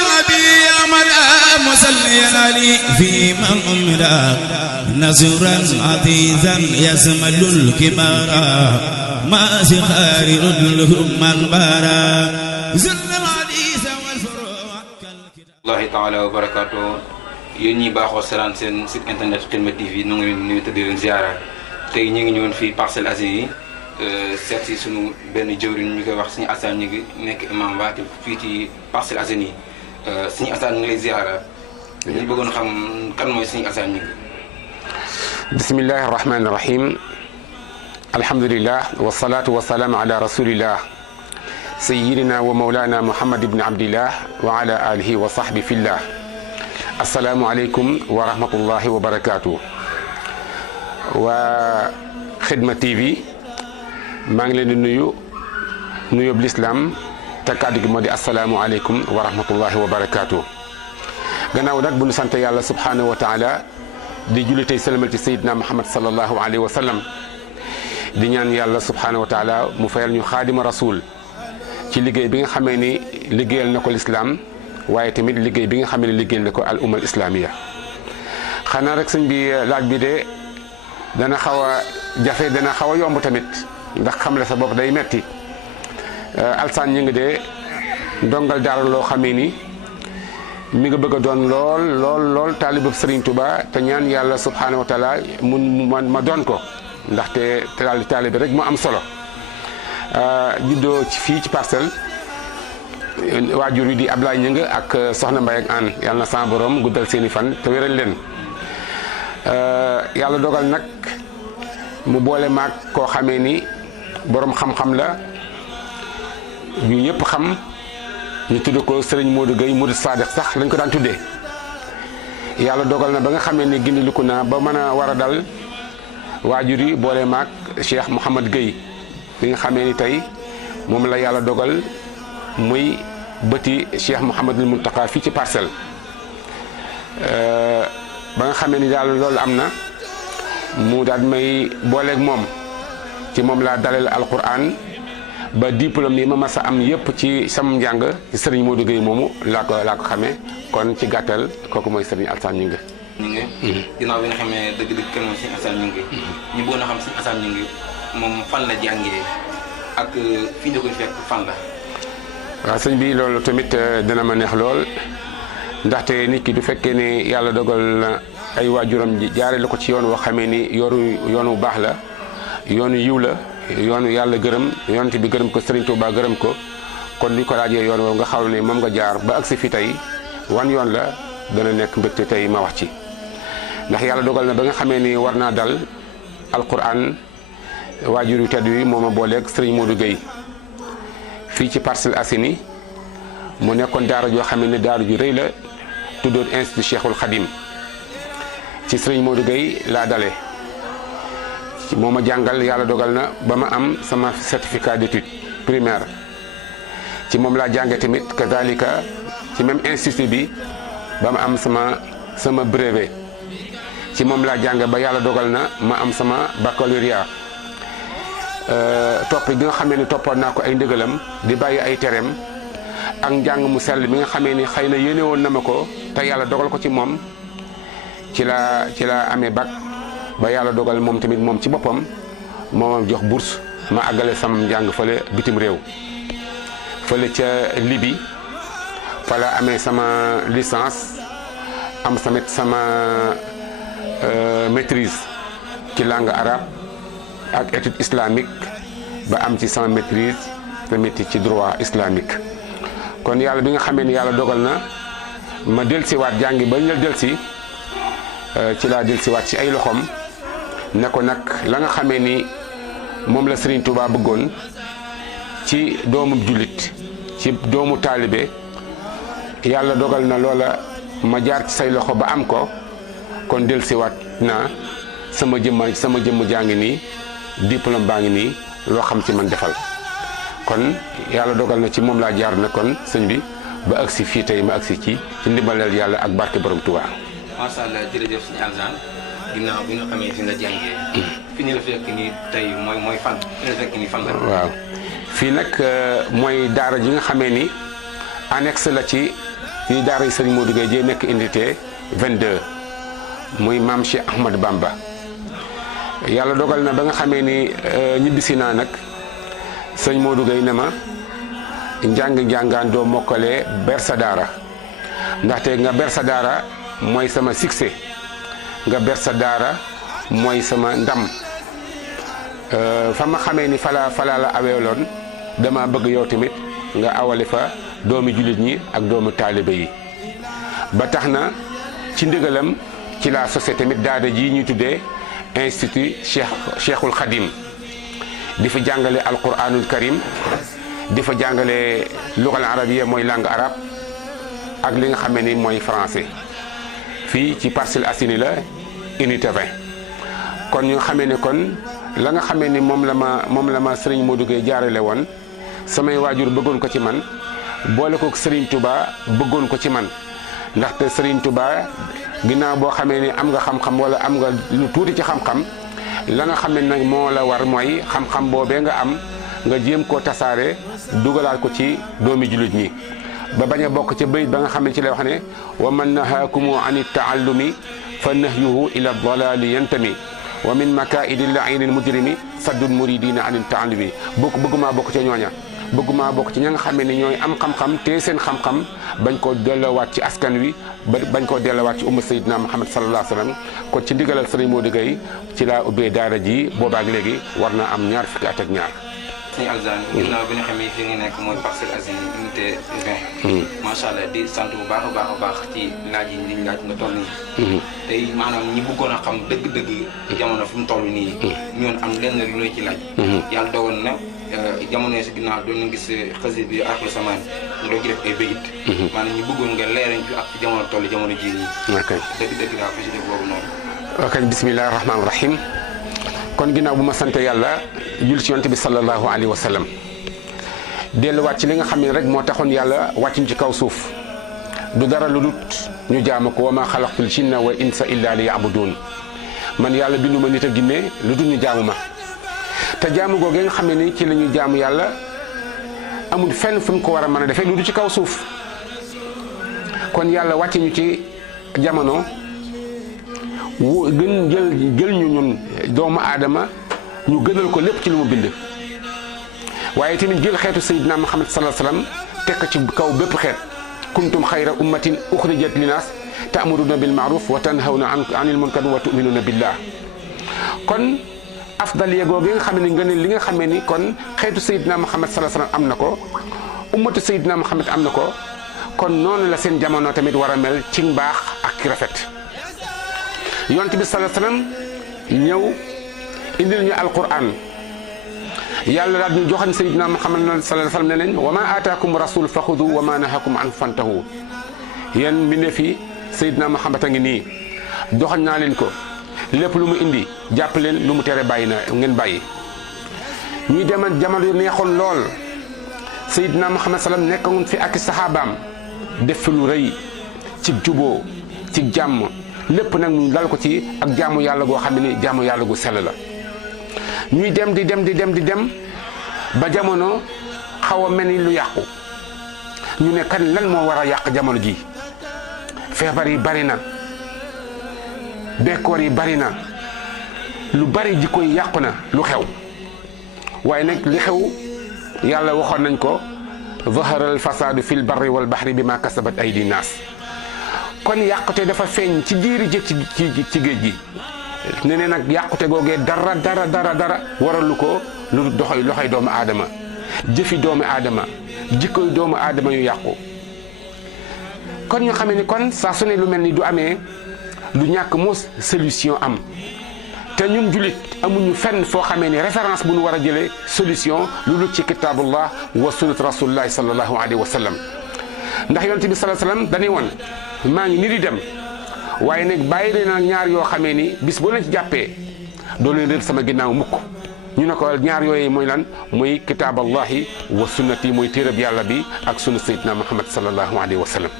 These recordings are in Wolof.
ربي أمر مسليا علي في من أمرا نزرا عزيزا يزمل الكبار ما سخار ردلهم البارا زل الحديث والفروع الله تعالى وبركاته yéen ñi baaxoo seetaan seen site internet Xidma TV nu ngi leen di nuyu te di leen ziara tey ñu ngi ñëwoon fii Parcelles Assainies seet si sunu benn jëwriñ ñu koy wax Serigne Assane ñu ngi nekk imam waati fii ci Parcelles Assainies Serigne Assane ñu ngi lay ziara ñu bëggoon xam kan mooy Serigne Assane ñu ngi. bismillahi rahmani rahim alhamdulillah wasalaatu wasalaamu ala rasulillah sayyidina wa mawlana muhammad ibn abdillah wa ala alihi wa sahbi fillah assalaamu aleykum wa rahmatullahi wa barakaatu waa Xidma TV maa ngi leen di nuyób lislaam te kàddu gi moo di assalaamu aleykum wa rahmatullahi wa barakaatu gannaaw nag bu ñu sant yàlla subhanahu wa taala di julli tey sëlmal ci sayidina muhammad sallallahu alayhi wa sallam di ñaan yàlla subhanahu wa taala mu fayal ñu xaadima rasul ci liggéey bi nga xamee ni liggéeyal na ko lislaam waaye tamit liggéey bi nga xam ne liggéeyal na ko al umma al islamiya xanaa rek sëñ bi laaj bi de dana xaw a jafe dana xaw a yomb tamit ndax xam la sa bopp day metti Alsaan ñi ngi de ndongal daara loo xamee ni mi nga bëgg a doon lool taalibab Serigne Touba te ñaan yàlla subhanahu wa taala ma doon ko ndaxte taalibe rek mu am solo juddoo ci fii ci Parcelles waajur yi di Ablaye Ñëng ak Soxna Mbaye ak Anne yàlla na sama borom guddal seeni fan te wéral leen yàlla dogal nag mu boole maag koo xamee ni borom xam-xam la ñu ñëpp xam ñu tudd ko Serigne Modou Gueye Murid Sadiq sax lañ ko daan tuddee yàlla dogal na ba nga xamee ni gindiliku naa ba mën a war a dal waajur yi boole maag Cheikh Mouhamad Gueye li nga xamee ni tey moom la yàlla dogal muy bëti Cheikh Mouhamadul Mountakha fii ci Parcelles ba nga xamee ni daal loolu am na mu daal may booleeg moom ci moom laa dalal alquran ba diplôme yi ma mas a am yëpp ci sam njàng ci Serigne Modou Gueye moomu laa ko xamee kon ci gàttal kooku mooy Serigne Assane ñu ngi. ginnaaw bi nga xamee dëgg-dëgg kenn mooy Serigne Assane ñu ngi ñu bëggoon a xam Serigne Assane ñu ngi moom fan la jàngee ak fii ñu koy fekk fan la. waaw sëñ bi loolu tamit dina ma neex lool ndaxte nit ki du fekkee ne yàlla dogal na ay waajuram ji jaare la ko ci yoon woo xamee ni yoonu baax la yoonu yiw la yoonu yàlla gërëm yonent bi gërëm ko Serigne Touba gërëm ko kon li ko laajee yoon woo nga xam ne moom nga jaar ba agsi fi tey wan yoon la dana nekk mbégte tey ma wax ci ndax yàlla dogal na ba nga xamee ni war naa dal alquran waajur yu tedd yi moom a booleeg Serigne Modou Gueye fii ci Parcelles Assainies mu nekkoon daara joo xam ne daara ju rëy la tuddoon institut Cheikhul Khadim ci Serigne Modou Gueye laa dale moo ma jàngal yàlla dogal na ba ma am sama certificat d'études primaire ci moom laa jànge tamit kazalika ci même institut bi ba ma am sama brevet ci moom laa jànge ba yàlla dogal na ma am sama baccalauréat topp gi nga xamee ni toppoon naa ko ay ndigalam di bàyyi ay tereem ak njàng mu sell mi nga xamee ni xëy na yéene woon na ma ko te yàlla dogal ko ci moom ci la amee bac ba yàlla dogal moom tamit moom ci boppam moom jox bourse ma àggale sama njàng fële bitim réew fële ca Libye fa la amee sama licence am tamit sama maîtrise ci langue arabe ak étude islamique ba am ci sama maîtrise tamit ci droit islamique kon yàlla bi nga xamee ni yàlla dogal na ma dellusiwaat jàngi ba ñu dellusi ci laa dellusiwaat ci ay loxoom ne ko nag la nga xamee ni moom la Serigne Touba bëggoon ci doomu jullit ci doomu taalibe yàlla dogal na loola ma jaar ci say loxo ba am ko kon dellusiwaat naa sama jëmm jaa ngi nii diplôme baa ngi nii loo xam ci man defal kon yàlla dogal na ci moom laa jaar na kon sëñ bi ba agsi fii tey ma agsi ci ndimbalal yàlla ak barke borom Touba. macha allah jërëjëf sëñ Alsaan ginnaaw bi nga xamee fi nga jàngee. fi ñu la fekk nii tey mooy fan fi ñu la fekk nii fan la. waaw fii nag mooy daara ji nga xamee ni annexe la ci fii daara Serigne Modou Gueye jee nekk unité 22 muy maam Cheikh Ahmad Bamba. yàlla dogal na ba nga xamee ni ñibbisi naa nag sëñ Modou Gueye ne ma njàng-njàngaan doo mokkalee ber sa daara ndaxte nga ber sa daara mooy sama succès nga ber sa daara mooy sama ndam fa ma xamee ni falaa la aweeloon dama bëgg yow tamit nga awale fa doomi jullit ñi ak doomu taalibe yi ba tax na ci ndigalam ci la société tamit daara ji ñuy tuddee institut Cheikhul Khadim di fa jàngale alquranul karim di fa jàngale lugal arabiya mooy langue arabe ak li nga xamee ni mooy français fii ci Parcelles Assainies la unité 20 kon ñu xamee ne kon la nga xamee ni moom la ma Serigne Modou Gueye jaarale woon samay waajur bëggoon ko ci man boole ko Serigne Touba bëggoon ko ci man ndaxte Serigne Touba ginnaaw boo xamee ni am nga xam-xam wala am nga lu tuuti ci xam-xam la nga xam ne nag moo la war mooy xam-xam boobee nga am nga jéem koo tasaare dugalaat ko ci doomi jullit ñi ba bañ a bokk ci bayit ba nga xam ne ci lay wax ne wa man nahaakumu an taallumi fa nahyuhu ila dalali yantami wa min makaidi laini mujrimi saddul muridina an taallumi bëggumaa bokk ca ñooña bëgguma bokk ci ña nga xamee ni ñooy am xam-xam te seen xam-xam bañ koo delloowaat ci askan wi bañ koo delloowaat ci umma Seydina Muhammad sallallahu alayhi wa sallam kon ci ndigalal Serigne Modou Gueye ci laa ubbee daara ji boobaak léegi war naa am ñaar fukki at ak ñaar. sëñ Alzane ginnaaw bi nga xam ne fi nga nekk mooy Parcelles Assainies unité 20. macha allah di sant bu baax a baax ci laaj yi liñ laaj nga toll nii. tey maanaam ñi bëggoon a xam dëgg-dëgg. jamono fi mu toll nii. ñoon am lenn lu lay ci laaj. yàlla dogal na. jamono yi si ginnaaw doon na gis xasida bi Aaxiru Zamaan nga doon ci def ay bëyit maanaam ñu bëggoon nga leerañ ci ak jamono toll jamono ji nii dëgg daal xasida boobu noonu ok bismillahi rahmaani rahim kon ginnaaw bu ma sant yàlla jul ci yonte bi sallallahu alayhi wa sallam delluwaat ci li nga xam ne rek moo taxoon yàlla wàccuñ ci kaw suuf du dara lu dut ñu jaamu ko wa ma xalaqtul jinna wal insa illa li yabudun man yàlla binduma nit a ginne lu dul ñu jaamu ma te jaamu googee nga xam ne ni ci la ñuy jaamu yàlla amul fenn fu ñu ko war a mën a defee lu du ci kaw suuf kon yàlla wàcce ñu ci jamono gën jël ñu ñun doomu aadama ñu gënal ko lépp ci lu mu bind waaye tamit jël xeetu Seydina Muhammad sallallahu alayhi wa sallam teg ko ci kaw bépp xeet kuntum xayra ummatin uxrijat linnaas ta'muruna bil ma'ruf wa tanhawna anil munkar wa tu'minuna billah kon afdal yeegoo gi nga xam ne nga ne li nga xamee ni kon xeetu Seydina Muhammad sallallahu alayhi wa sallam am na ko ummatu Seydina Muhammad am na ko kon noonu la seen jamono tamit war a mel ci mbaax ak rafet yonent bi sallallahu alayhi wa sallam ñëw indil ñu alquran yàlla daal ñu joxañ Seydina Muhammad sallallahu alayhi wa sallam ne leen wa ma aataakum rasul fa xudu wa ma nahakum an fantahu yéen mbindeef yi Seydina Muhammad a ngi nii joxañ naa leen ko lépp lu mu indi jàpp leen lu mu tere bàyyi na ngeen bàyyi ñuy demal jamono yu neexoon lool Seydina Muhammad sallam nekkoon fi ak saxaabaam def fi lu rëy ci juboo ci jàmm lépp nag ñu dal ko ci ak jaamu yàlla goo xam ne ni jaamu yàlla gu sell la ñuy dem di dem ba jamono xaw a mel ni lu yàqu ñu ne kan lan moo war a yàq jamono ji feebar yi bari na bekkoor yi bari na lu bari jikko yi yàqu na lu xew waaye nag li xew yàlla waxoon nañ ko zahara al fasadu fil barri wal bahri bima kasabat aydi naas kon yàqute dafa feeñ ci jiiri jëkk ci géej gi ne ne nag yàqute googee dara waralu ko lu loxoy doomu aadama jëfi doomu aadama jikkoy doomu aadama yu yàqu kon ñu xamee ni kon saa su ne lu mel ni du amee du ñàkk mos solution am te ñun jullit amuñu fenn foo xamee ni référence bu ñu war a jëlee solution lu dul ci kitaabullah wa sunnat rasulillahi sallallahu alayhi wa sallam ndax yonent bi sallallahu alayhi wa sallam dañuy woon maa ngi ni di dem waaye nag bàyyi leen ak ñaar yoo xamee ni bis boo leen ci jàppee doo leen réer sama ginnaaw mukk ñu ne ko ñaar yooyu mooy lan muy kitaaballahi wa sunnati mooy téereb yàlla bi ak sunna sayyidina muhammad sallallahu alayhi wa sallam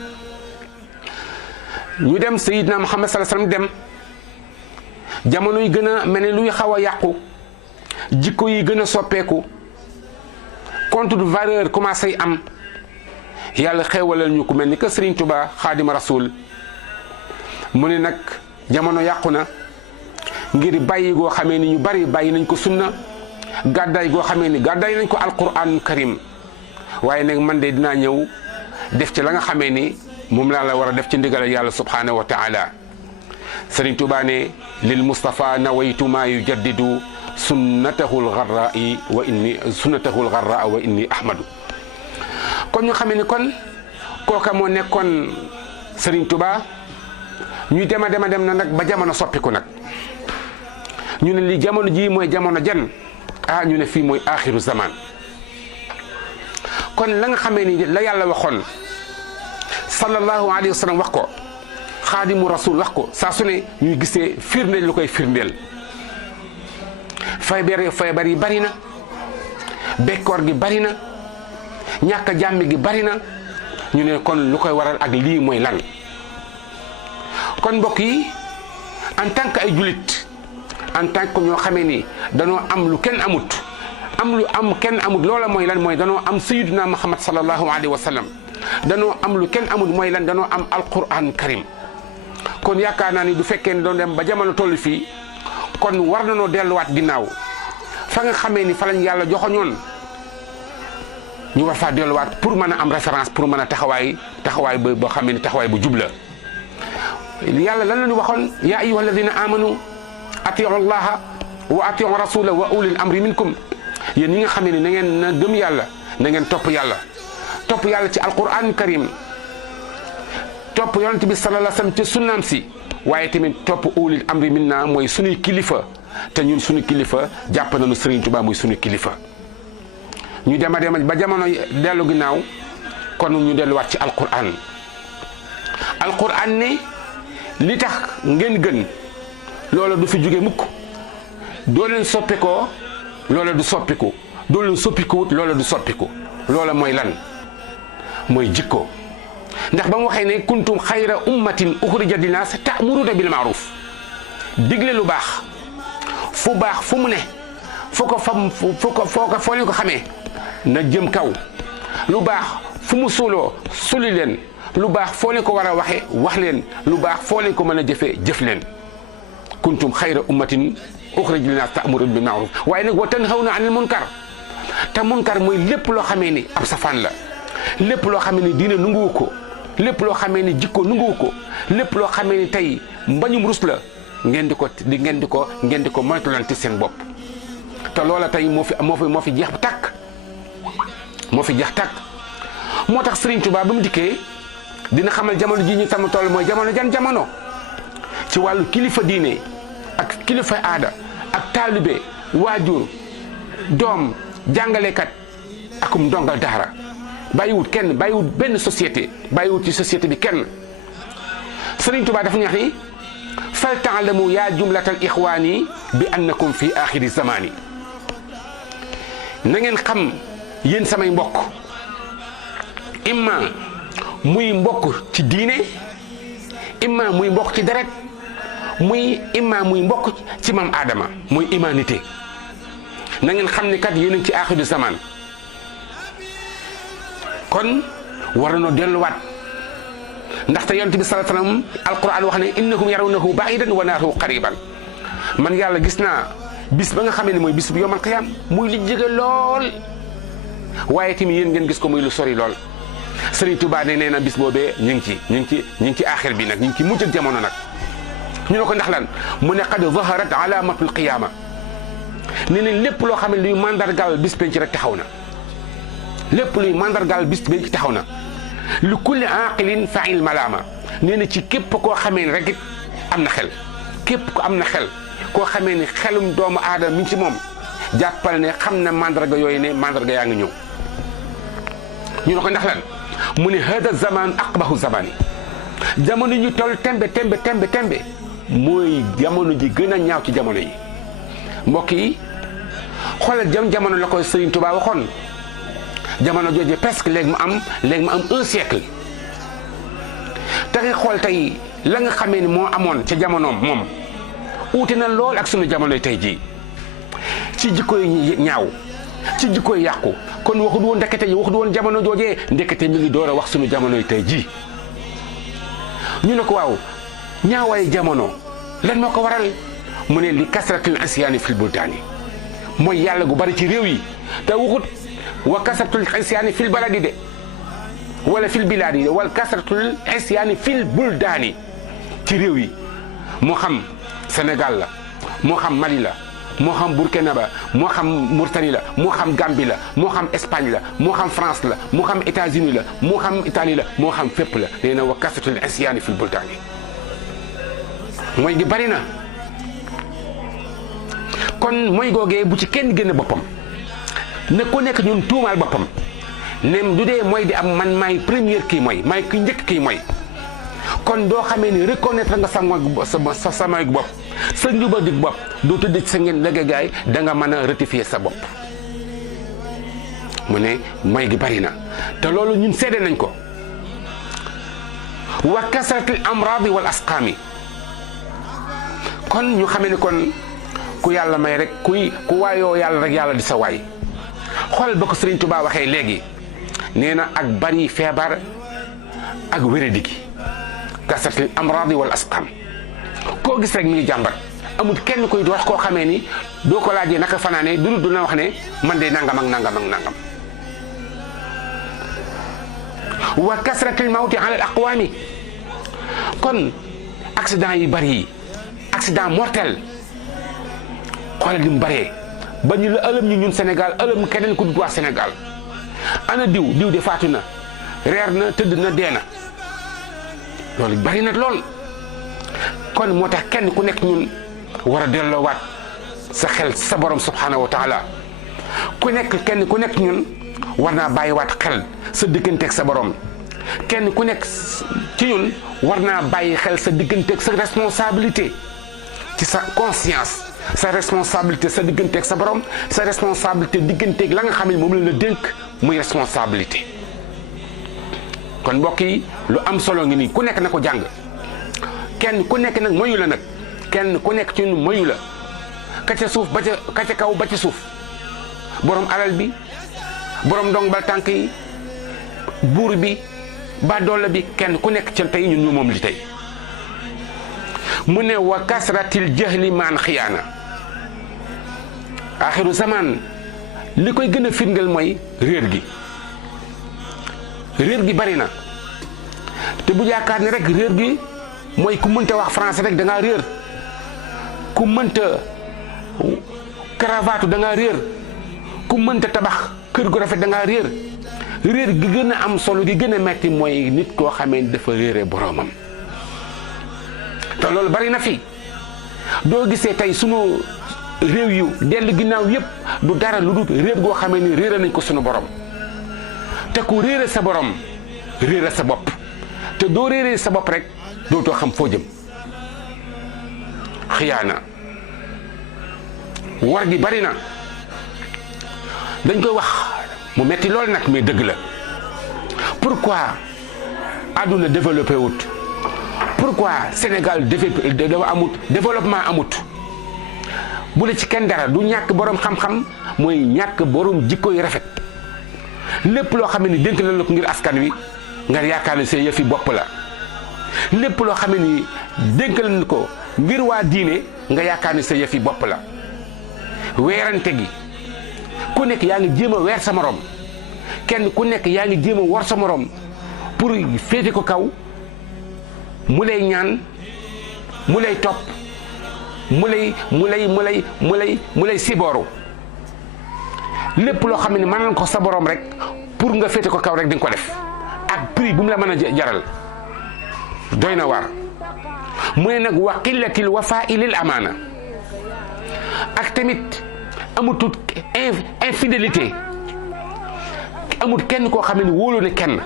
ñu dem sayyidina muhammad sallallahu alayhi wa sallam dem jamono yi gën a mel ne luy xaw a yàqu jikko yi gën a soppeeku compte de valeur commencé am yàlla xéewalal ñu ku mel ni que Serigne Touba Xaadima Rasul mu ne nag jamono yàqu na ngir bàyyi goo xamee ni ñu bari bàyyi nañ ko sunna gàddaay goo xamee ni gàddaay nañ ko alquran karim waaye nag man de dinaa ñëw def ci la nga xamee ni moom laa la war a def ci ndigal yàlla subhanahu wa taala Serigne Touba ne lil Mustafa nawaytu ma yujaddidu sunnatahu lgarrai wa inni ahmadu kon ñu xamee ni kon kooka moo nekkoon Serigne Touba ñuy dem na nag ba jamono soppiku nag ñu ne li jamono ji mooy jamono jan ñu ne fii mooy axiru zaman kon la nga xamee ni la yàlla waxoon sallallahu alayhi wa sallam wax ko xaadimu rasul wax ko saa su ne ñuy gisee firndeel lu koy firndeel feebar yi bari na bekkoor gi bari na ñàkk jàmm gi bari na ñu ne kon lu koy waral ak lii mooy lan kon mbokk yi en tant que ay julit en tant que ñoo xamee ni danoo am lu kenn amut kenn amut loola mooy lan mooy danoo am sayyiduna Muhammad sallallahu alayhi wa sallam danoo am lu kenn amut mooy lan danoo am alquran karim kon yaakaar naa ni du fekkee ne doon dem ba jamono toll fii kon war na noo delluwaat ginnaaw fa nga xamee ni fa lañ yàlla joxoñoon ñu war faa delluwaat pour mën a am référence pour mën a taxawaay boo xamee ni taxawaay bu jubla yàlla lan la ñu waxoon yaa ayyuha alladina amanu atiu allaha wa atiu rasula wa ulil amri minkum yéen ñi nga xamee ni na ngeen na gëm yàlla na ngeen topp yàlla ci alquran karim topp yonent bi sallallahu alayhi wasallam ci sunnaam si waaye tamit topp ulil amri minna mooy suñuy kilifa te ñun suñu kilifa jàpp nañu Serigne Touba muy suñu kilifa ñu dema ba jamono dellu ginnaaw kon ñu delluwaat ci alquran ne li tax ngeen gën loola du fi jóge mukk doo leen soppikoo loola du soppiku doo leen soppikuwut loola du soppiku loola mooy lan mooy jikko ndax ba mu waxee ne kuntum xayra ummatin uxrijat linnaas ta'muruna bil ma'ruf digle lu baax fu mu ne foo leen ko xamee na jëm kaw lu baax fu mu suuloo suli leen lu baax foo leen ko war a waxee wax leen lu baax foo leen ko mën a jëfee jëf leen kuntum xayra ummatin uxrijat linnaas ta'muruna bil ma'ruf waaye nag wa tanhawna anil munkar te munkar mooy lépp loo xamee ni ab safaan la lépp loo xamee ni diine nunguwu ko lépp loo xamee ni jikko nunguwu ko lépp loo xamee ni tey mbañum rus la ngeen di ko moytulante seen bopp te loola tey moo fi jeex tàkk moo tax Serigne Touba ba mu dikkee dina xamal jamono ji ñu tam toll mooy jamono ci wàllu kilifa diine ak kilifa aada ak taalibe waajur doom jàngalekat akum ndongal daara bàyyiwut kenn bàyyiwut benn société bàyyiwut ci société bi kenn Serigne Touba dafa ñax ni fal taalamu yaa jumlatal ixwaani bi annakum fi axiri zamaani na ngeen xam yéen samay mbokk imma muy mbokk ci diine imma muy mbokk ci deret imma muy mbokk ci maam Adama muy humanité na ngeen xam ne kat yéen a ngi ci axiru zaman kon war nañoo delluwaat ndaxte yonent bi sallallahu alayhi wasallam alquran wax ne innahum yarawnahu ba'idan wa narahu qariban man yàlla gis naa bis ba nga xamee ne mooy bis bu yawmal qiyaam muy li jege lool waaye tamit yéen ngeen gis ko muy lu sori lool Serigne Touba nee na bis boobee ñu ngi ci axir bi nag ñu ngi ci mujj ak jamono nag ñu ne ko ndax lan mu ne qad zaharat alamatul qiyaama nee nañ lépp loo xam ne luy mandargaal bis penc rek taxaw na lépp luy mandargaal bis penc taxaw na li kulli aqilin fa'il malaama nee na ci képp koo xamee ne rek it am na xel képp ko am na xel koo xamee ne xelum doomu aadama mi ngi ci moom jàppal ne xam na mandarga yooyu ne mandarga yaa ngi ñëw ñu ne ko ndax lan mu ne hada zaman aqbahu zamani jamono ñu toll tembe mooy jamono ji gën a ñaaw ci jamono yi mbokk yi xoolal jamono la koy Serigne Touba waxoon jamono jooju presque léegi mu am un siècle te nga xool tey la nga xamee ni moo amoon ca jamonoom moom uute na lool ak sunu jamonoy tey jii ci jikko yu ñaaw ci jikkoy yàqu kon waxut woon ndekete yi waxut woon jamono joojee ndekete mi ngi door a wax sunu jamonoy tey jii ñu ne ko waaw ñaawaay jamono lan moo ko waral mu ne li kasratul isyaani fil buldaani mooy yàlla gu bari ci réew yi te waxut wa kasratul isyaani fil baladi de wala fil bilaadi de wala kasratul isyaani fil buldaani ci réew yi moo xam Sénégal la moo xam Mali la moo xam Burkina ba moo xam Mauritanie la moo xam Gambie la moo xam Espagne la moo xam France la moo xam États-Unis la moo xam Italie la moo xam fépp la nee na wa kasratul isyaani fil buldaani mooy gi bari na kon mooy googee bu ci kenn génne boppam ne ku nekk ñun tuumaal boppam nem du dee mooy di am man maay première kii mooy maay ki njëkk kii mooy kon doo xamee ni reconnaître nga sa samay bopp sa njubadig bopp doo tëdd ci sa ngeen lëggagaay da nga mën a rectifier sa bopp mu ne mooy gi bari na te loolu ñun seede nañ ko wa kasratil amraadi wal asqaami kon ñu xamee ni kon ku yàlla may rek ku waayoo yàlla rek yàlla di sa waay xool ba ko Sëriñ Tuubaa waxee léegi nee na ak bari feebar ak wéradi gi kasratil amraadi wal asqaam koo gis rek mi ngi jàmbat amul kenn koy wax koo xamee ni doo ko laajee naka fanaane du na wax ne man de nangam ak nangam ak nangam wa kasratil mawti ala al aqwaami kon accident yi bari yi accident mortel xoolal li mu bëree ba ñu la ëlëm ñu ñun Sénégal ëlëm keneen ku dut waa Sénégal ana diw de faatu na reer na tëdd na dee na loolu bari na lool kon moo tax kenn ku nekk ñun war a delloowaat sa xel sa borom subhanahu wa taala kenn ku nekk ñun war naa bàyyiwaat xel sa digganteeg sa borom kenn ku nekk ci ñun war naa bàyyi xel sa digganteeg sa responsabilité ci sa conscience sa responsabilité sa digganteeg sa borom sa responsabilité digganteeg la nga xam ne moom la dénk muy responsabilité kon mbokk yi lu am solo ngi nii ku nekk na ko jàng kenn ku nekk nag moyu la nag kenn ku nekk ci ñun moyu la ka ca suuf ba ka ca kaw ba ci suuf borom alal bi borom ndong bal tànk yi buur bi ba doole bi kenn ku nekk ci tey ñun ñu moom li tey mu ne wa kasratil jahli maan xiyaana axiru zaman li koy gën a firndeel mooy réer gi bari na te bu yaakaar ne rek réer gi mooy ku mënta wax français rek da ngaa réer ku mënta cravate da ngaa réer ku mënta tabax kër gu rafet da ngaa réer gi gën a am solo gi gën a metti mooy nit koo xamee dafa réere boroomam te loolu bari na fi doo gisee tey sunu réew yu dellu ginnaaw yépp du dara lu dul réer goo xamee ni réere nañ ko sunu borom te ku réere sa borom réere sa bopp te doo réere sa bopp rek dootoo xam foo jëm xiyaana war gi bari na dañ koy wax mu metti lool nag mais dëgg la pourquoi àdduna développé wut pourquoi Sénégal dafa amut développement amut bu la ci kenn dara du ñàkk borom xam-xam mooy ñàkk borom jikko yu rafet lépp loo xam ne ni dénk na la ko ngir askan wi nga yaakaar ne say yëfi bopp la lépp loo xam ne ni dénk na ko ngir waa diine nga yaakaar ne sa yëfi bopp la weerante gi ku nekk yaa ngi jéem a weer sa morom kenn ku nekk yaa ngi jéem a war sa morom pour féete ko kaw mu lay ñaan mu lay topp mu lay sibooru lépp loo xam ne mën nañ ko sa borom rek pour nga féete ko kaw rek di nga ko def ak prix bu mu la mën a jaral doy na waar mu ne nag wa qillatil wafaa'i lil amaana ak tamit amutut infidélité amut kenn koo xam ne wóolu ne kenn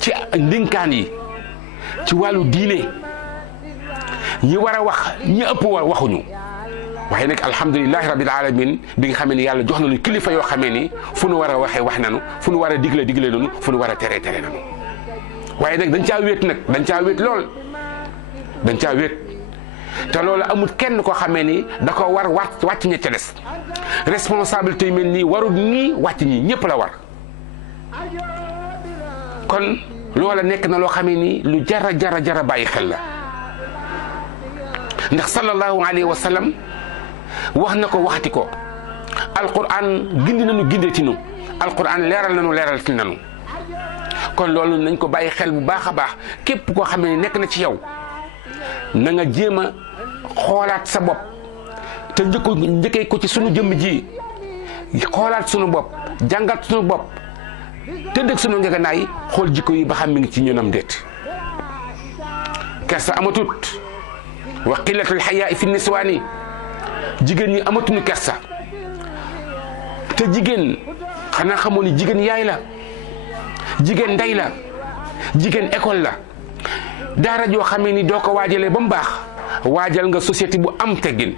ci ndinkaan yi ci wàllu diine ñi war a wax ñi ëpp waxuñu waaye nag alhamdulilahi rabbil alamin bi nga xamee ni yàlla jox nañu kilifa yoo xamee ni fu nu war a waxee wax nanu fu nu war a digle nanu fu nu war a tere nanu waaye nag dañ caa wéet lool dañ caa wéet te loolu amul kenn ko xamee ni da ko war wàcc ña ca des responsabilité yu mel nii warul nii wàcc ñi ñëpp la war kon loola nekk na loo xamee ni lu jara bàyyi xel la ndax sallallahu alayhi wa sallam wax na ko waxati ko alquran gindi nañu gindeti nu alquran leeral nañu leeral ti nañu kon loolu nañ ko bàyyi xel bu baax a baax képp koo xam ne nekk na ci yow na nga jéem a xoolaat sa bopp te njëkkee ko ci sunu jëmm ji xoolaat sunu bopp jàngat sunu bopp te dëgg sunu ngeganaay xool jikko yi ba xam mi ngi ci ñunam déet kersa amatut wa qillatul xayaa fi niswaani jigéen ñi amatuñu kersa te jigéen xanaa xamoo ni jigéen yaay la jigéen ndey la jigéen école la daara joo xamee ni doo ko waajalee ba mu baax waajal nga société bu am teggin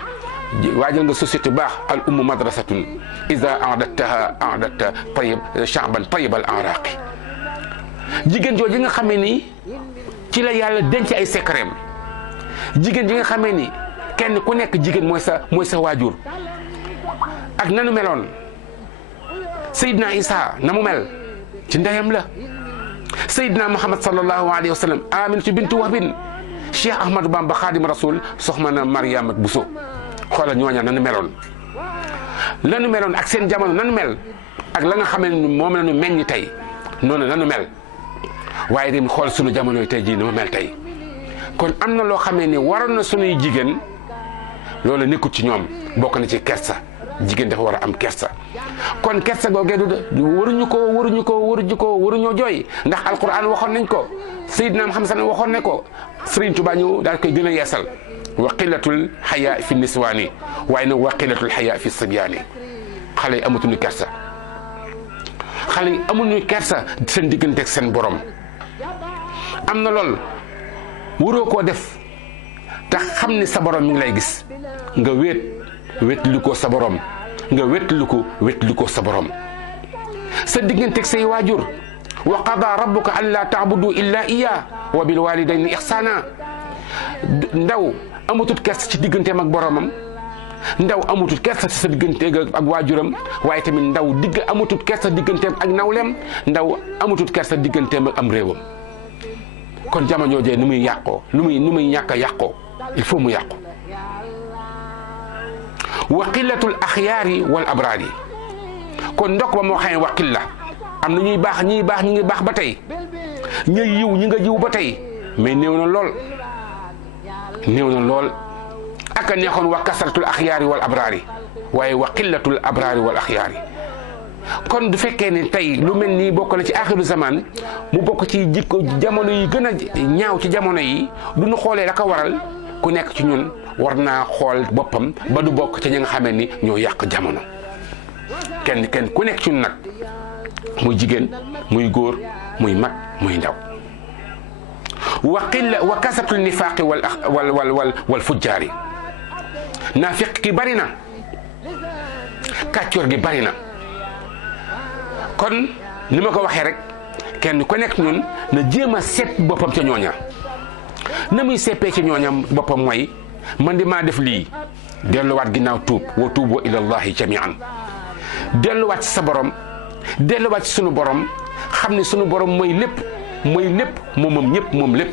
waajal nga société bu baax al ummu madrasatun ida adattaha adatta tayib shaaban tayib al araqi jigéen jooju nga xamee ni ci la yàlla denc ay secret jigéen ji nga xamee ni kenn ku nekk jigéen mooy sa waajur ak nanu meloon Seydina Isa na mu mel ci ndeyam la Seydina Muhammad sallallahu alayhi wa sallam Aminatu bintu Wahbin Cheikh Ahmadou Bamba Khadim Rasoul soxna na Mariama Bousso xoolal ñooña nanu meloon lanu meloon ak seen jamono nanu mel ak la nga xam ne moom la ñu meññ tey noonu nanu mel waaye dem xool sunu jamono yi tey jii ni ma mel tey kon am na loo xamee ni waroon na sunuy jigéen loolu nekkut ci ñoom bokk na ci kersa jigéen dafa war a am kersa kon kersa googee du waruñoo jooy ndax alquran waxoon nañ ko Seydina Muhammad sallam waxoon ne ko Sëriñ Tuubaa ñëw daal koy gën a yeesal wa qillatul xayaa fi niswaani waaye nag wa qillatul xayaa fi sibyaani xale yi amatuñu kersa xale yi amuñu kersa seen digganteeg seen borom am na lool waroo koo def te xam ni sa borom mi ngi lay gis nga wéetlu ko sa borom nga wéetlu ko sa borom sa digganteeg say waajur wa qada rabbuka an laa taabudu illa iya wa bil walidayni ihsana ndaw amutut kersa ci digganteem ak boromam ndaw amutut kersa ci sa digganteeg ak waajuram waaye tamit ndaw amutut kersa digganteem ak nawleem ndaw amutut kersa digganteem ak am réewam kon jamono jooju nu muy yàqoo nu muy ñàkk a yàqoo il faut mu yàqu wa qillatul axyaari wal abraari kon ndok ba moo xam ne wa qilla am na ñuy baax ñi ngi baax ba tey ñuy yiw ñi nga jiw ba tey mais néew na lool ak a neexoon wa kasratul axyaari wal abraari waaye wa qillatul abraari wal axyaari kon du fekkee ne tey lu mel nii bokk na ci axiru zaman mu bokk ci jikko jamono yi gën a ñaaw ci jamono yi du ñu xoolee la ko waral ku nekk ci ñun war naa xool boppam ba du bokk ci ñi nga xamee ni ñoo yàq jamono kenn ku nekk ci ñun nag muy jigéen muy góor muy mag muy ndaw wa kasratul nifaaqi wal fujjaari naafiq ki bari na kàccoor gi bari na kon ni ma ko waxee rek kenn ku nekk ñun na jéem a seet boppam ca ñooña na muy seppee ci ñooña boppam mooy man di maa def lii delluwaat ginnaaw tuub wa tuubu ilallahi jamian delluwaat ci sa borom delluwaat ci sunu borom xam ne sunu borom mooy lépp moom ñëpp moom lépp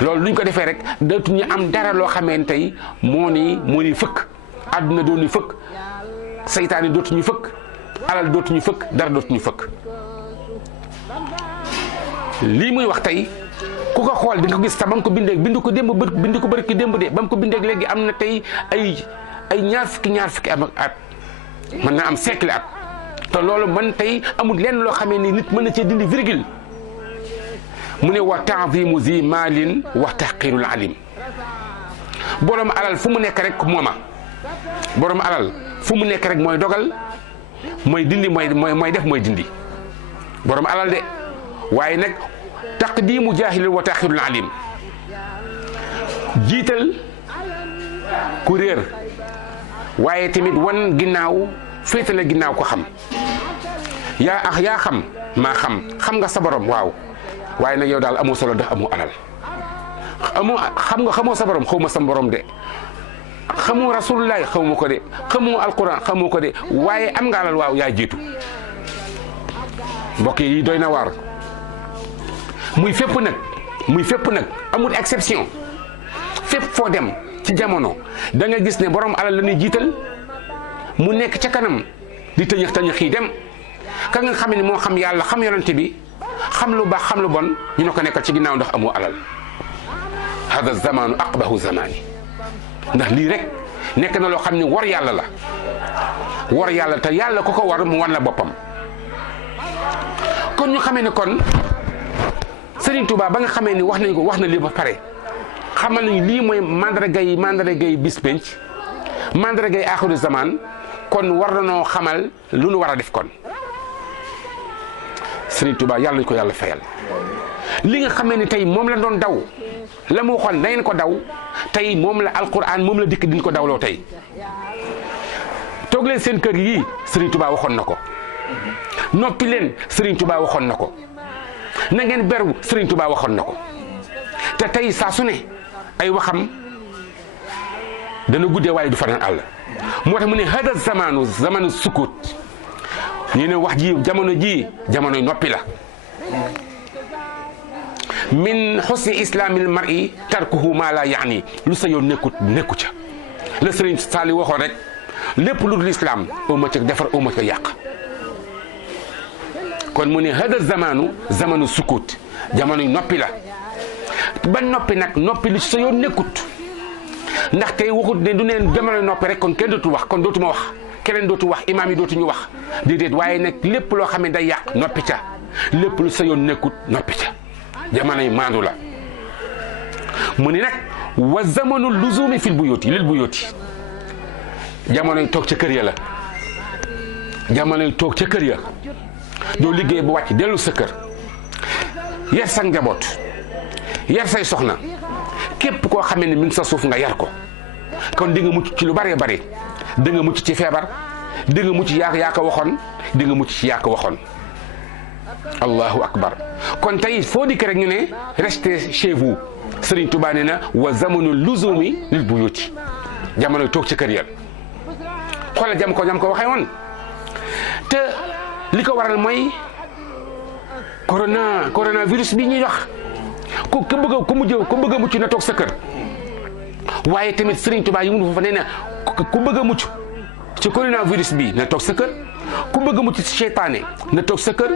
loolu luñ ko defee rek dootuñu am dara loo xamee ne tey moo ni fëkk àdduna dootuñu fëkk saytaane dootuñu fëkk alal dootuñu fëkk dara dootuñu fëkk lii muy wax tey ku ko xool di nga ko gis sax ba mu ko bindee bind ko démb bind ko bëri ki démb de ba mu ko bindee léegi am na tey ay ñaar fukki at mën na am siècle at te loolu man tey amul lenn loo xamee ni nit mën na cee dindi virgule mu ne wa ta'zimu zi maalin wa tahqirul alim borom alal fu mu nekk rek mooma borom alal fu mu nekk rek mooy dogal mooy dindi mooy def mooy dindi borom alal de waaye nag taqdimu jaahilin wa ta'khirul alim jiital ku réer waaye tamit wan ginnaaw féetale ginnaaw ko xam yaa xam maa xam nga sa borom waaw waaye nag yow daal amoo solo ndax amoo alal xamoo sa borom, xaw ma sa borom de, xamoo rasulullah xaw ma ko de, xamoo alquran xamoo ko de, waaye am nga alal waaw yaa jiitu. mbokk yi doy na waar. muy fépp nag amul exception. fépp foo dem ci jamono da nga gis ne borom alal la ñuy jiital, mu nekk ca kanam di tëñëx tëñëx yi dem. ka nga xam ne moo xam yàlla xam yonante bi xam lu baax xam lu bon ñu ne ko nekkal ci ginnaaw ndax amoo alal. hada zamanu aqbahu zamani. ndax lii rek nekk na loo xam ne war yàlla la, war yàlla te yàlla ko war mu wan la boppam. kon ñu xamee ne kon Serigne Touba ba nga xamee ni wax na lii ba pare xamal nañu lii mooy mandargay bis penc, mandargay axiru zaman. kon war nañoo xamal lu nu war a def. kon Serigne Touba yàlla nañu ko yàlla fayal. li nga xamee ni tey moom la doon daw, la mu waxoon na ngeen ko daw, tey moom la alquran moom la dikk diñ ko dawloo tey. toog leen seen kër yii Serigne Touba waxoon na ko. noppi leen Serigne Touba waxoon na ko. na ngeen beru Serigne Touba waxoon na ko. te tey saa su ne ay waxam dana guddee waaye du fanaan àll. moo tax mu ne hada zamanu sukut. ñu ne wax ji jamonoy noppi la. min xusni islamil mar'i tarkuhu ma la yaani. lu sa yoon nekku ca. la Serigne Saliou waxoon rek lépp lu dul islam uma ca defar uma ca yàq. kon mu ne hada zamanu sukut. jamonoy noppi la. ba noppi nag noppi lu sa yoon nekkut. ndax tey waxut ne du neen jamonoy noppi rek kon kenn dootu wax, kon dootuma wax, keneen dootu wax, imaam yi dootuñu wax déedéet. waaye nag lépp loo xam ne day yàq noppi ca, lépp lu sa yoon nekkut noppi ca. jamonoy maandu la. mu ni nag wa zamanu luzumi lil buyuti. jamonoy toog ca kër ya la. jamonoy toog ca kër ya doo liggéey bu wàcc dellu sa kër, yar sa njaboot, yar say soxna. képp koo xamee ne mi ngi sa suuf nga yar ko. kon di nga mucc ci lu bëree bëri. di nga mucc ci feebar, di nga mucc yaa ko waxoon, di nga mucc ci yaa ko waxoon. allahu akbar. kon tey foo dikk rek ñu ne restez chez vous. Serigne Touba nee na wa zamanu luzumi lil buyuti. jamono toog ci kër ya. xoolal jam ko waxee woon. te li ko waral mooy coronavirus bi ñuy wax. ku bëgg a mucc na toog sa kër. waaye tamit Serigne Touba yi mu foofa nee na ku bëgg a mucc ci coronavirus bi na toog sa kër. ku bëgg a mucc ci seytaane na toog sa kër.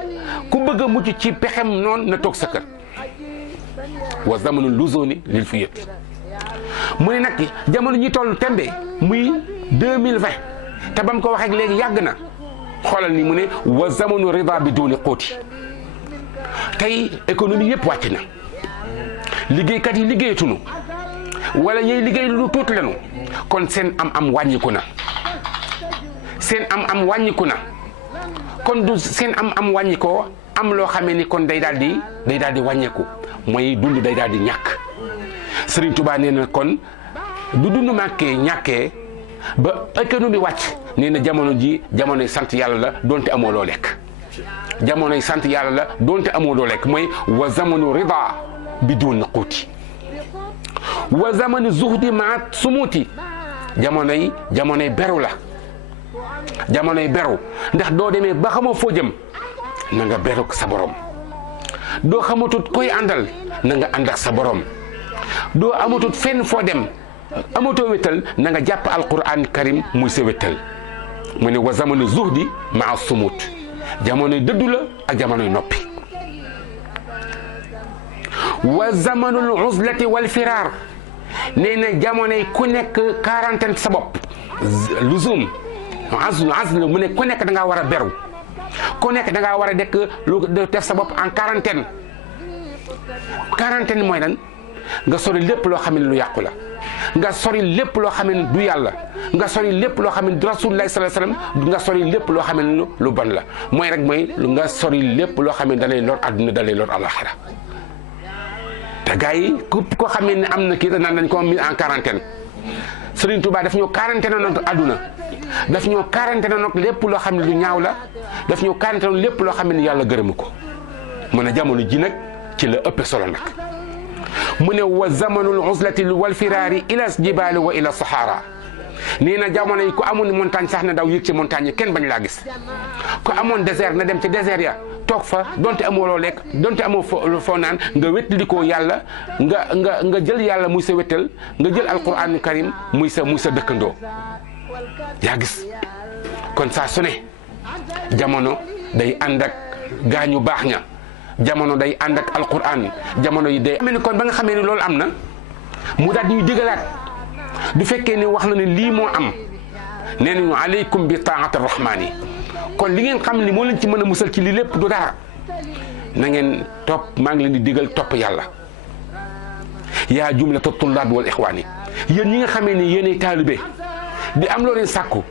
ku bëgg a mucc ci pexem noonu na toog sa kër. wa zamanu luzuni lil fuyut. mu ne nag jamono ñi toll tembe muy 2020 te bam ko waxee léegi yàgg na. xoolal ni mu ne wa zamanu rida bi duni quuti. tey économie yëpp wàcc na. liggéeykat yi liggéeyatuñu wala ñuy liggéey lu tuuti lañu. kon seen am wàññiku na. seen am wàññiku na. kon du seen am wàññikoo am loo xamee ni kon day daal di wàññeeku mooy dund day daal di ñàkk. Serigne Touba nee na kon du dund ñàkkee ba économie wàcc. nee na jamonoy sant yàlla la donte amoo loo lekk. jamonoy sant yàlla la donte amoo loo lekk mooy wa zamanu rida bidun quuti. wa zamanu zuhdi maat sumuuti. jamonoy beru la. jamonoy beru ndax doo demee ba xamoo foo jëm na nga beru sa borom. doo xamatut koy àndal na nga ànd ak sa borom. doo amatut fenn foo dem amatoo wéttal na nga jàpp alquran karim muy sa wéttal. mu ne wa zamanu zuhdi maa sumuut. jamonoy dëddu la ak jamonoy noppi. wa zamanul uzlati wal firaar. nee na jamonoy ku nekk quarantaine sa bopp. luzum azl mu ne ku nekk da ngaa war a beru. ku nekk da ngaa war a def sa bopp en quarantaine. quarantaine mooy lan nga sori lépp loo xam ne lu yàqu la. nga sori lépp loo xam ne du yàlla. nga sori lépp loo xam ne du rasulullah sallallahu alayhi wasallam. nga sori lépp loo xam ne lu bon la mooy rek mooy nga sori lépp loo xam ne da lay lor àdduna da lay lor alaxira. te gars yi képp koo xam ne am na kii naan dañ ko mis en quarantaine. Serigne Touba daf ñoo quarantaine noonu àdduna daf ñoo quarantaine noonu lépp loo xam ne lu ñaaw la daf ñoo quarantaine lépp loo xam ne yàlla gërëmu ko. mu ne jamono ji nag ci la ëpp solo nag mu ne wa zamanul uzlati wal firaari ila jibaali wa ila sahara nee na jamono yi ku amoon montagne sax na daw yëg ci montagne yi kenn bañ laa gis ku amoon désert na dem ci désert ya toog fa donte amoo loo lekk donte amoo foo naan nga wéttali ko yàlla nga jël yàlla muy sa wéttal nga jël alquranu karim muy sa dëkkandoo yaa gis kon saa su ne jamono day ànd ak gaañu baax ña jamono day ànd ak alquran jamono yi day amee ni kon ba nga xamee ni loolu am na mu daal ñuy digalaat du fekkee ni wax na ne lii moo am nee nañu aleykum bi taati rahmaani kon li ngeen xam ni moo leen ci mën a musal ci lii lépp du dara na ngeen topp maa ngi leen di digal topp yàlla yaa jumlata tullaab wal ixwaan yi yéen ñi nga xamee ni yéenay taalibe di am loo leen sàkku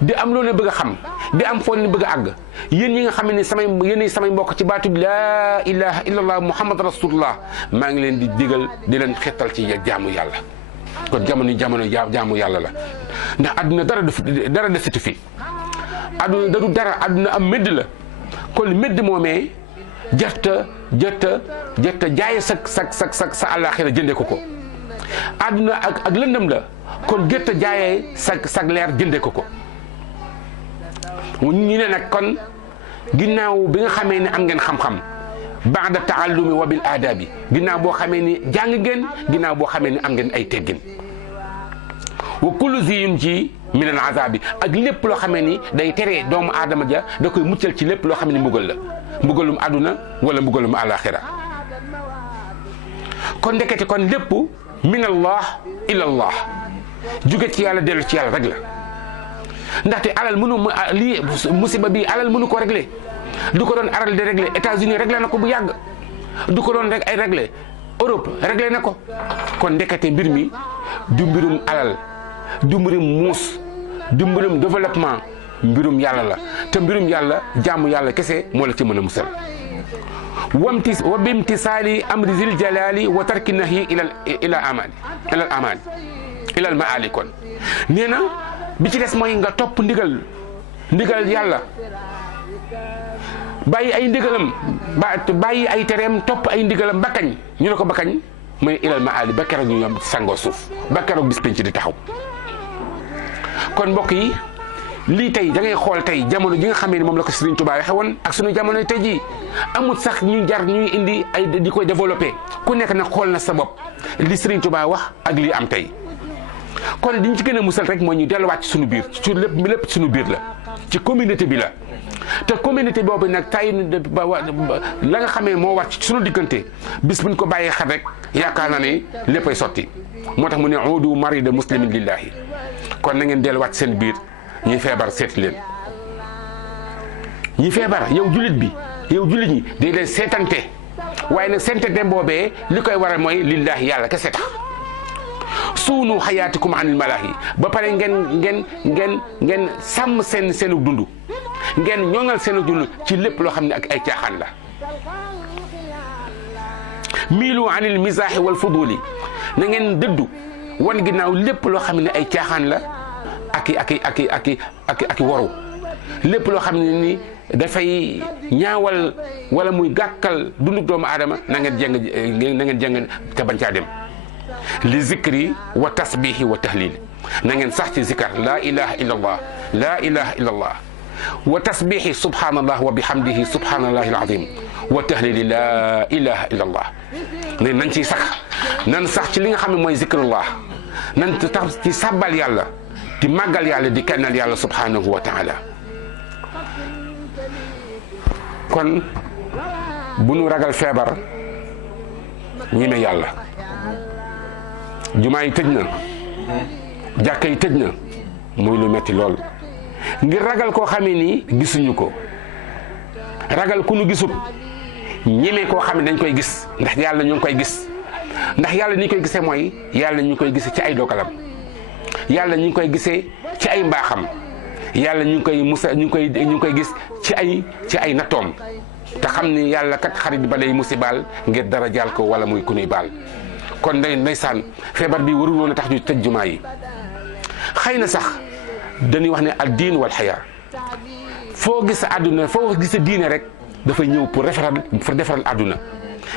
di am loo leen bëgg a xam di am foo leen bëgg a àgg yéen ñi nga xam ne yéenay samay mbokk ci baatu bi laa ilaha illallah muhammad rasulullah maa ngi leen di digal di leen xettal ci jaamu yàlla kon jamono jaamu yàlla la ndax àdduna dara desatu fi àdduna dadu dara àdduna am médd la kon médd moomee jërta jaaye sa àllaaxira jënde ko àdduna ak lëndëm la kon gërta jaayee sag leer jënde ko ñu ne nag kon ginnaaw bi nga xamee ne am ngeen xam-xam baada taallumi wa bil aadabi ginnaaw boo xamee ni jàng ngeen ginnaaw boo xamee ni am ngeen ay teggin wa kullu ziyun ji min al azabi ak lépp loo xamee ni day tere doomu aadama ja da koy muccal ci lépp loo xam ne mbugal la mbugalum àdduna wala mbugalum alaxira kon ndekete kon lépp min allah ila allah jóge ci yàlla dellu ci yàlla rek la ndaxte alal mënu lii musiba bi alal mënu ko régler du ko doon aral di régler États-Unis réglé na ko bu yàgg du ko doon rek ay régler Europe réglé na ko kon ndekete mbir mi du mbirum alal du mbirum muus du mbirum développement mbirum yàlla la te mbirum yàlla jaamu yàlla kese moo la ci mën a musal wa bimtisaali amri zil jalali wa tarki nahyi ila al maali kon nee na bi ci des mooy nga topp ndigal yàlla bàyyi ay ndigalam bàyyi ay tereem topp ay ndigalam ba kañ ñu ne ko ba kañ mooy ilal maali ba keroog ñu yom sangoo suuf ba keroog bis penc di taxaw kon mbokk yi lii tey da ngay xool tey jamono ji nga xamee ne moom la ko Serigne Touba waxe woon ak suñu jamono tey jii amul sax ñu jar ñuy indi ay di koy développé ku nekk nag xool na sa bopp li Serigne Touba wax ak lii am tey kon diñ ci gën a musal rek mooy ñu delluwaat ci suñu biir ci lépp suñu biir la ci communauté bi la te communauté boobu nag tay la nga xamee moo war ci suñu diggante bis buñ ko bàyyee xel rek yaakaar na ne léppay sotti moo tax mu ne udu marida muslimin lillahi kon na ngeen delluwaat seen biir ñuy feebar seet leen ñi feebar yow jullit bi yow jullit ñi day leen seetante waaye nag seetante boobee li koy waral mooy lillahi yàlla kese tax suunu xayaatikum anil malaahi ba pare ngeen sàmm seenu dund ngeen ñoŋal seenu dund ci lépp loo xam ne ak ay caaxaan la miilu anil misaahi wal fuduli na ngeen dëddu wan ginnaaw lépp loo xam ne ay caaxaan la ak waru lépp loo xam ne ni dafay ñaawal wala muy gàkkal dundu doomu aadama na ngeen jàng te bañ caa dem li zikri wa tasbihi wa tahlil na ngeen sax ci zikar laa ilaha illa allah laa ilaha illa allah wa tasbihi subhanallah wa bihamdihi subhanallahi alazim wa tahlili laa ilaha illa allah ne nañ ciy sax nan sax ci li nga xam ne mooy zikrullah nan tax ci sàbbal yàlla di màggal yàlla di kennal yàlla subhanahu wa taala kon bu nu ragal feebar ñime yàlla jumaa yi tëj na jàkka yi tëj na muy lu metti lool ngir ragal koo xamee ni gisuñu ko ragal ku nu gisut ñeme koo xam ne dañ koy gis ndax yàlla ñu ngi koy gis ndax yàlla ni ñu koy gisee mooy yàlla ñu ngi koy gisee ci ay dogalam yàlla ñu ngi koy gisee ci ay mbaaxam yàlla ñu ngi koy gis ci ay nattoom te xam ni yàlla kat xarit ba lay musibaal ngir dara jaal ko wala muy ku nuy baal kon ndeysaan feebar bi warul woon a tax ñu tëj jumaa yi xëy na sax dañuy wax ne ad diin wal xayaa foo gis àdduna foo gis diine rek dafay ñëw pour defaral àdduna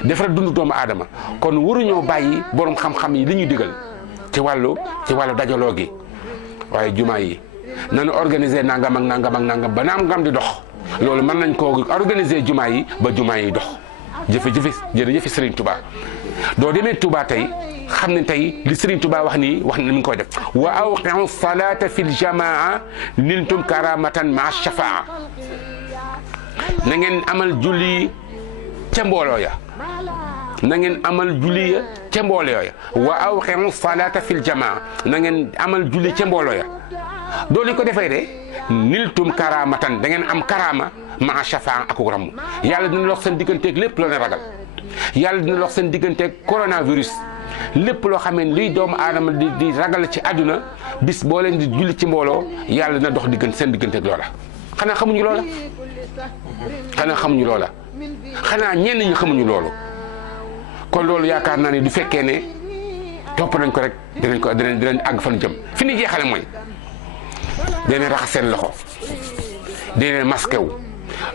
defar dundu doomu aadama kon waruñoo bàyyi borom xam-xam yi li ñuy digal ci wàllu dajaloo gi waaye jumaa yi nañu organiser nangam ak nangam ak nangam ba nangam di dox loolu mën nañ koo organiser jumaa yi ba jumaa yi dox jërëjëf Serigne Touba doo demee Touba tey xam ne tey li Serigne Touba wax nii wax na mi ngi koy def wa awqi'u salata fil jamaa niltum karamatan ma shafaa na ngeen amal julli ca mbooloo ya na ngeen amal julli ya ca mbooloo ya wa awqi'u salata fil jamaa na ngeen amal julli ca mbooloo ya doo li ko defee de niltum karamatan da ngeen am karama ma shafaa ak ramm yàlla dina lox seen digganteeg lépp loo ne ragal yàlla dina lox seen digganteeg coronavirus lépp loo xam ne liy doomu aadama di ragal ci àdduna bis boo leen di julli ci mbooloo yàlla dina dox seen digganteeg loola. xanaa xamuñu loola xanaa ñenn ñi xamuñu loolu kon loolu yaakaar naa ne du fekkee ne topp nañ ko rek dinañ àgg fan jëm fi ni jeexale mooy dinañ raxas seen loxo dinañ masqué wu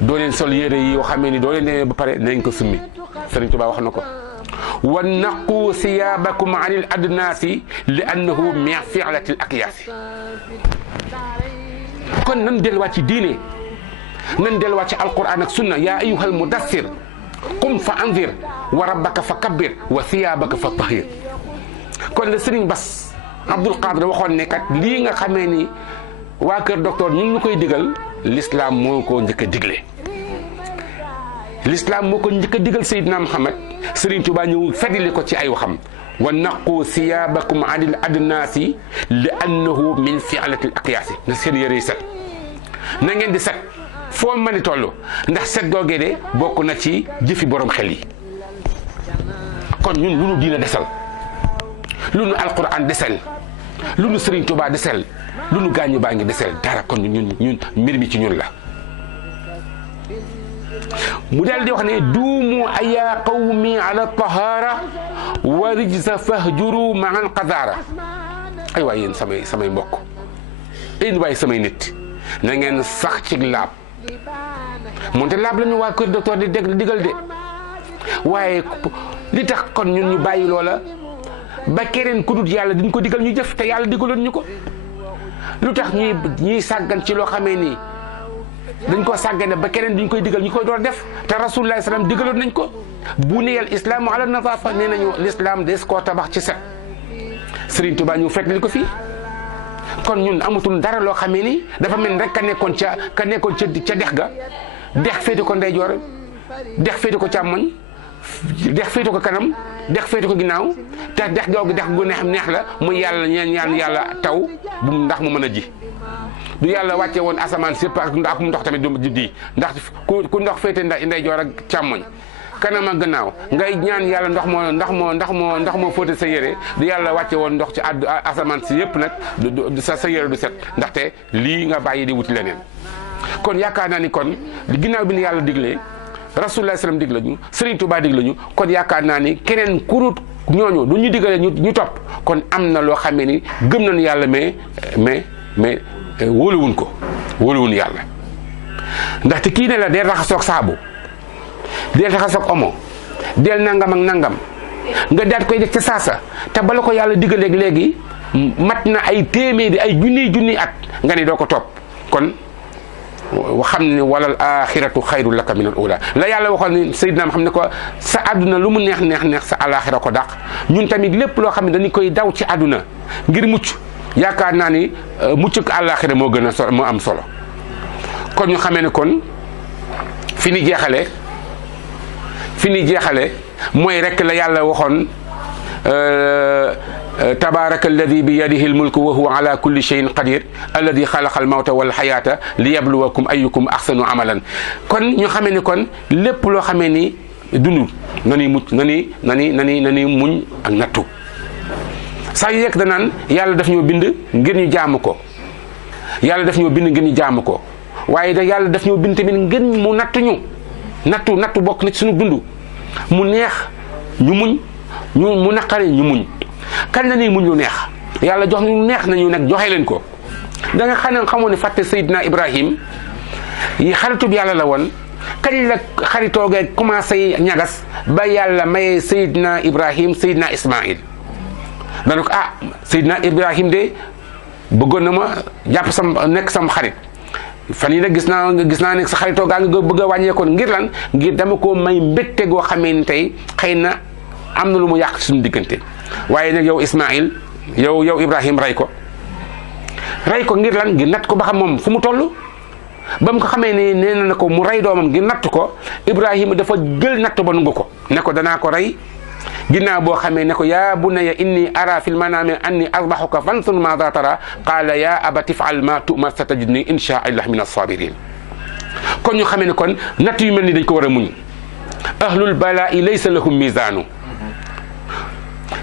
doo leen sol yére yi yoo xam ne ni doo leen demee ba pare dinañ ko summi Sëriñ Tuubaa wax na ko wa naqu siyaabakum anil adnaasi li annahu min fi'latil akyaasi kon nan delluwaat ci diine nan delluwaat ci alquran ak sunna yaa ayyuhal mudassir qum fa anzir wa rabbaka fa kabbir wa siyaabaka fa tahir kon la Sëriñ Bass Abdul Qadir waxoon ne kat lii nga xamee ni waa kër docteur ñu ngi koy digal l'islam moo ko njëkk a digle l'islam moo ko njëkk a digal Seydina Muhammad Serigne Touba ñëw fedili ko ci ay waxam wa naqu siyabakum anil adnaasi li annahu min fi'latil aqyaasi na seen yére yi set na ngeen di set foo mën a toll ndax set googee de bokk na ci jëfi borom xel yi kon ñun lu nu diina desal lu nu alquran desel lu nu Serigne Touba desel lu nu gaañu baa ngi desel dara kon ñun mbir mi ci ñun la mu dal di wax ne duumu aya qawmi ala tahara wa rijza fahjuru ma'an qadara ay waay yéen samay mbokk yéen waay samay nit na ngeen sax ci laab moonte laab la ñu waa kër docteur di digal de waaye li tax kon ñun ñu bàyyi loola ba keneen ku dut yàlla diñ ko digal ñu jëf te yàlla digaloon ñu ko lu tax ñuy sàggan ci loo xamee nii dañ ko sàggane ba keneen duñ koy digal ñu koy door def te rasulullah salaam digaloon nañ ko buniyal islaamu ala nazafa nee nañu l'islam des koo tabax ci set Serigne Touba ñu fetli ko fii kon ñun amatul dara loo xamee ni dafa mel rek ka nekkoon ca dex ga dex féete ko ndeyjoor dex féete ko càmmoñ dex féete ko kanam dex féete ko ginnaaw te dex googu dex gu neex la muy yàlla ñaan yàlla taw bu ndax mu mën a ji du yàlla wàcce woon asamaan sépp ak ndox tamit du di ndax ku ndox féete ndeyjoor ak càmmoñ kanam ak gannaaw ngay ñaan yàlla ndox moo fóote sa yére du yàlla wàcce woon ndox ci asamaan si yëpp nag sa yére du set ndaxte lii nga bàyyi di wuti leneen kon yaakaar naa ni kon ginnaaw bi ni yàlla diglee rasulullah sallam dig lañu Serigne Touba dig lañu kon yaakaar naa ni keneen kurut ñooñu du ñu digale ñu topp kon am na loo xamee ni gëm nañu yàlla mais wóoluwun yàlla ndaxte kii ne la deel raxasoog saabu deel raxasoog omo deel nangam ak nangam nga daat koy def ca saasa te bala ko yàlla digaleeg léegi mat na ay téeméeri ay junniy at nga ni doo ko topp kon xam ne walal axiratu xayru laka min al ula la yàlla waxoon ni Seydina xam ne ko sa àdduna lu mu neex sa alaxira ko dàq ñun tamit lépp loo xam ne dañu koy daw ci àdduna ngir mucc yaakaar naa ni muccuk àllaaxira moo gën a solo moo am solo kon ñu xamee ne kon fi ni jeexale mooy rek la yàlla waxoon tabaraka alladi bi yadihi almulku wa huwa ala kulli shay'in qadir alladi xalaqa almawta wal xayaata li yabluwakum ayyukum axsanu amalan kon ñu xamee ni kon lépp loo xamee ni dund na ni mucc na ni muñ ak nattu saa yu yekk danaan yàlla daf ñoo bind ngir ñu jaamu ko yàlla daf ñoo bind ngir ñu jaamu ko waaye da yàlla daf ñoo bind tamit ngir mu nattu bokk na ci suñu dund mu neex ñu muñ mu naqare ñu muñ kan la nii muñ lu neex yàlla jox ñu neex nañu nag joxe leen ko da nga xamoon ne fàtte Seydina Ibrahim yi xaritub yàlla la woon kañ la xaritoo ga commencé ñagas ba yàlla mayee Seydina Ibrahim Seydina Ismaïl dana ko Seydina Ibrahim de bëggoon na ma jàpp nekk sam xarit fan yi nag gis naa ne sa xaritoo gaa nga bëgg a wàññeekoon ngir lan ngir dama ko may mbégte goo xamee ni tey xëy na am na lu mu yàq suñu diggante waaye nag yow Ismaïl yow Ibrahim rey ko ngir lan ngir natt ko ba xam moom fu mu toll ba mu ko xamee ne nee na ko mu rey doomam ngir natt ko Ibrahima dafa jël natt ba nungu ko ne ko danaa ko rey ginnaaw boo xamee ne ko yaa bunayya inni ara fil manami anni azbahuka fanzur maadha tara qaala yaa abati if'al ma tu'mar satajidni insha Allah min as-sabirin kon ñu xamee ne kon natt yu mel ni dañ ko war a muñ ahlul balaa'i laysa lahum mizaanu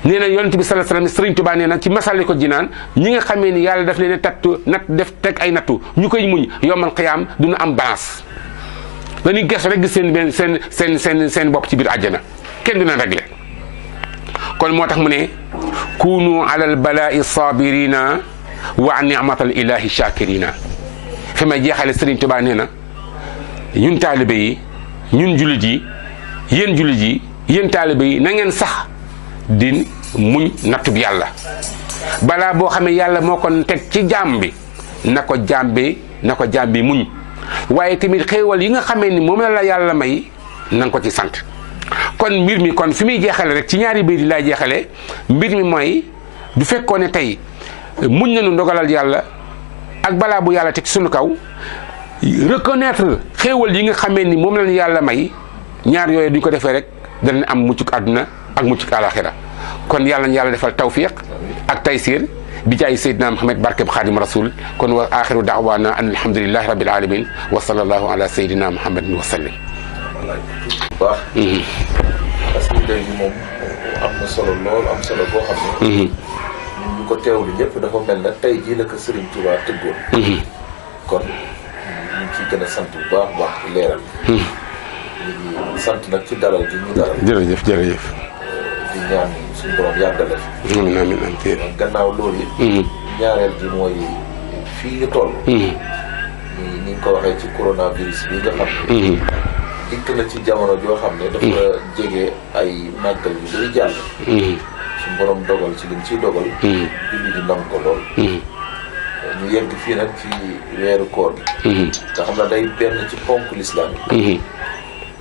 nee na yonent bi sallallahu alayhi wasallam Sëriñ Tuubaa nee na ci Masaalikul Jinaan ñi nga xamee ni yàlla daf leen a def teg ay nattu ñu koy muñ yawmal qiyaam duna am balance dañuy gëstu rek gis seen bopp ci biir àjjana kenn dina réglé kon moo tax mu ne kunu alal balaa'i saabirina wa ni'matal ilahi shakirina fi may jeexale Sëriñ Tuubaa nee na ñun taalibe yi ñun jullit yi yéen taalibe yi na ngeen sax di muñ nattub yàlla balaa boo xamee yàlla moo ko teg ci jaam bi na ko jaam bi muñ waaye tamit xéewal yi nga xamee ni moom la yàlla may na nga ko ci sant kon mbir mi kon fi muy jeexale rek ci ñaari biir laay jeexale mbir mi mooy du fekkoon ne tey muñ nañu ndogalal yàlla ak balaa bu yàlla teg suñu kaw reconnaître xéewal yi nga xamee ni moom lañu yàlla may ñaar yooyu duñ ko defee rek danañ am muccuk àdduna ak muccuk alaxira kon yàlla na yàlla defal tawfiq ak taysir bi jaay Seydina Muhammad barkeb Xaadim Rasul kon wa axiru daawaana an alhamdulillahi rabbil alamin wa sallallahu ala Seydina Muhammadin wa sallim. baax. parce que léegi moom am na solo lool am solo boo xam ne. ñu ko teewlu ñëpp dafa mel na tey jii la ko Serigne Touba tëggoon. kon ñu ngi ciy gën a sant bu baax leeral. ñu ngi sant nag ci dalal gi ñu dalal. jërëjëf. di ñaan suñu borom yàggal la fi. amiin. gannaaw loolu it. ñaareel ji mooy fii ñu toll. ni nga ko waxee ci coronavirus bi nga xam ne. dikk na ci jamono joo xam ne. dafa jege ay màggal yu bari jàll. suñu borom dogal ci liñ ciy dogal. julli di nangu ko lool. ñu yegg fii nag ci weeru koor gi. nga xam ne day benn ci ponk lislaam yi.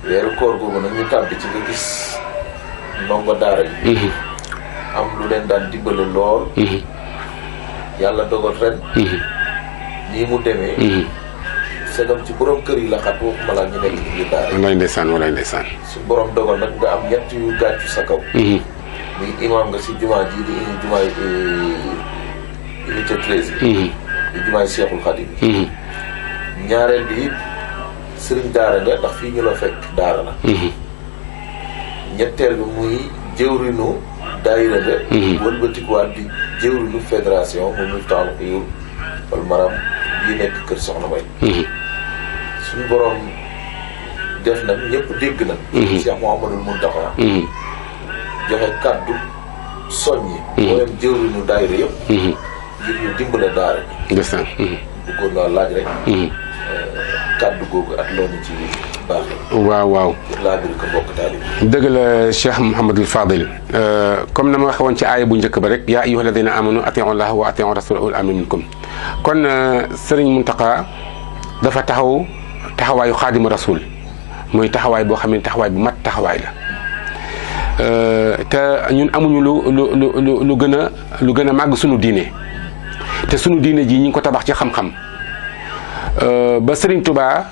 weeru koor googu nag ñu tàbbi ci nga gis ndongo daara yi. am lu leen daan dimbale lool. yàlla dogal ren. nii mu demee. segam ci borom kër yi la xat waxuma laa ñu nekk ci biir daara. walaay ndeysaan. su borom dogal nag nga am ñett yu gàccu sa kaw. muy imaam nga si jumaa ji di jumaay unité 13 bi. di jumaay Seexul Xadim. ñaareel bi sëriñ daara nga ndax fii ñu la fekk daara la. ñetteel bi muy jëwrinu daayira nga. wëlbatikuwaat di jëwrinu fédération mu Miftaahul Xuyuur wal Maram bii nekk kër Soxna May. suñu borom def nag ñëpp dégg na. Cheikh Mouhamadul Mountakha. joxe kàddu soññi. mboolem jëwrinu daayira yëpp. ngir ñu dimbale daara ji. bëggoon naa laaj rek. kàddu googu ak loolu ci baaxee. waaw. laa bir ko mbokk taalib. dëgg la Cheikh Mouhamadul Fadil comme na ma waxee woon ci aaya bu njëkk ba rek yaa ayyuha alladina amanu atiu llaha wa atiu rasula ulil amri minkum kon Serigne Mountakha dafa taxawaayu xaadimu rasul muy taxawaay boo xam ne taxawaay bu mat taxawaay la te ñun amuñu lu gën a màgg sunu diine te sunu diine ji ñu ngi ko tabax ci xam-xam ba Serigne Touba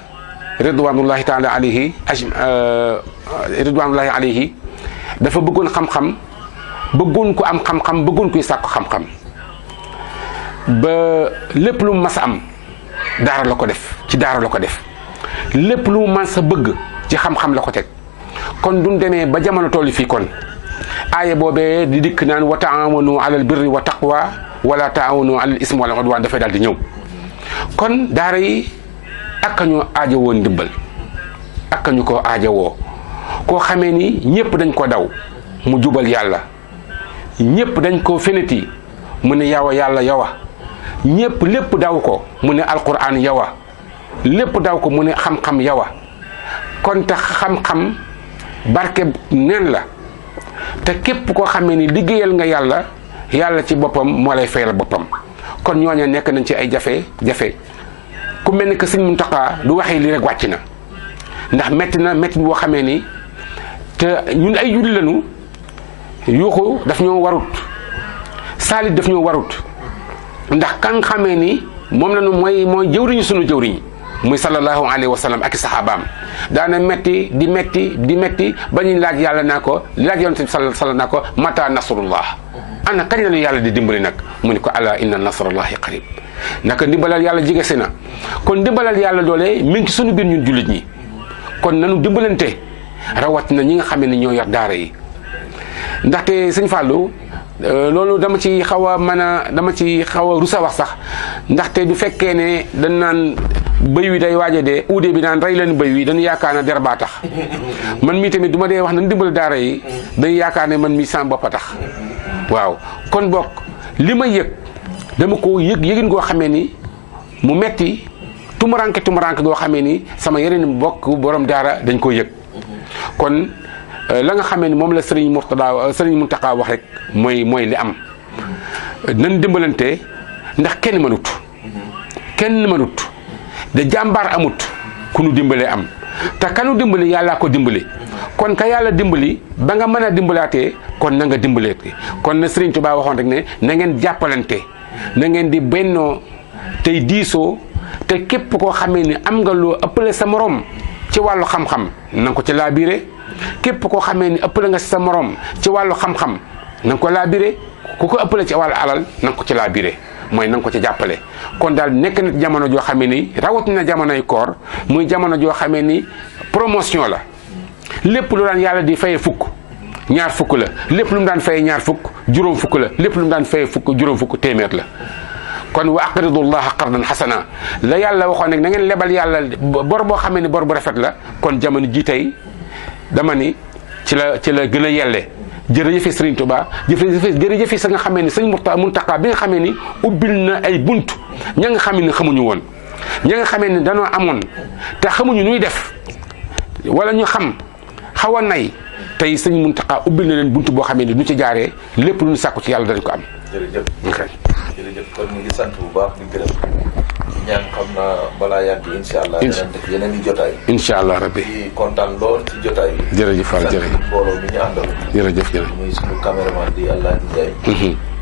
ridwanullahi taala alayhi dafa bëggoon xam-xam bëggoon ko am xam-xam bëggoon koy sàkku xam-xam ba lépp lu mu mas a am daara la ko def ci daara la ko def lépp lu mu mas a bëgg ci xam-xam la ko teg kon duñ demee ba jamono tollu fii kon aaya boobee di dikk naan wa taawanu alal birri wa taqwa wala taawanu alal ismi wal udwan dafay daal di ñëw kon daara yi ak ñu aajowoo ndimbal ak ñu ko aajowoo koo xamee ni ñëpp dañ ko daw mu jubal yàlla ñëpp dañ ko feneti mu ne yawa yàlla yawa ñëpp lépp daw ko mu ne alquran yawa lépp daw ko mu ne xam-xam yawa kon tax xam-xam barke neen la te képp koo xamee ni liggéeyal nga yàlla ci boppam moo lay fayal boppam. kon ñooña nekk nañ ci ay jafe-jafe ku mel ni que Sëñ Muntaxa du waxee lii rek wàcc na ndax metti na metti boo xamee ni te ñun ay julli lañu yuuxu daf ñoo warut saalit daf ñoo warut ndax kan xamee ni moom lañu mooy jëwriñu sunu jëwriñ muy sallallahu alayhi wa sallam ak i saxaabaam daana metti di metti ba ñuy laaj yàlla naa ko laaj yonent bi sallallahu naa ko mata nasrullah ana kañ la ñu yàlla di dimbali nag mu ni ko ala inna nasrallahi qarib naka ndimbalal yàlla jege si na kon ndimbalal yàlla doole mi ngi ci sunu biir ñun jullit ñi kon nanu dimbalante rawatina ñi nga xam ne ñoo yor daara yi ndaxte sëñ Fallou loolu dama ci xaw a rusa wax sax ndaxte du fekkee ne dañ naan bëy wi day waaja dee uude bi naan rey leen bëy wi dañu yaakaar ne der baa tax man mii tamit du ma dee wax nañ dimbal daara yi dañu yaakaar ne man mii sama bopp a tax waaw kon bokk li ma yëg dama ko yëgin goo xamee ni mu metti tumuranke goo xamee ni sama yeneen mbokk borom daara dañ ko yëg kon la nga xamee ni moom la Sëriñ Muntaxa wax rek mooy li am nan dimbalante ndax kenn mënut de jàmbaar amut ku nu dimbalee am te kanu dimbali yàllaa ko dimbali kon ka yàlla dimbali ba nga mën a dimbalaatee kon na nga dimbalee kon na Sëriñ Tuubaa waxoon rek ne na ngeen jàppalante na ngeen di bennoo tey diisoo te képp koo xamee ni am nga loo ëppale sa morom ci wàllu xam-xam na nga ko ci laabire képp koo xamee ni ëppale nga sa morom ci wàllu xam-xam na nga ko laabire ku ko ëppale ci wàllu alal na nga ko ci laabire mooy na nga ko ci jàppale kon daal nekk na jamono joo xamee ni rawatina jamonoy koor muy jamono joo xamee ni promotion la lépp lu daan yàlla di faye fukk ñaar fukk la lépp lu mu daan faye ñaar fukk juróom fukk la lépp lu mu daan faye fukk juróom fukk téeméer la kon wa aqridullaha qardan xasana la yàlla waxoon nag na ngeen lebal yàlla bor boo xamee ni bor bu rafet la kon jamono ji tey dama ni ci la gën a yelle jërëjëfe Sëriñ Tuubaa jërëjëfe sa nga xamee ni Sëriñ Muntaxa bi nga xamee ni ubbil na ay bunt ña nga xamee ni xamuñu woon ña nga xamee ni danoo amoon te xamuñu nuy def wala ñu xam xaw a nay tey Sëriñ Muntaxa ubbil na leen bunt boo xamee ni du ci jaaree lépp lu ñu sàkku ci yàlla dañ ko am. jërëjëf kon ñu ngi sant bu baax di gërëm ñaan xam naa balaa yàgg incha allah danañ def yeneen i jotaay. incha allah rabbi di kontaan lool ci jotaay bi. jërëjëf Fall jërëjëf mbooloo mi ñu àndal. jërëjëf muy suñu caméraman di Alaaji Njaay.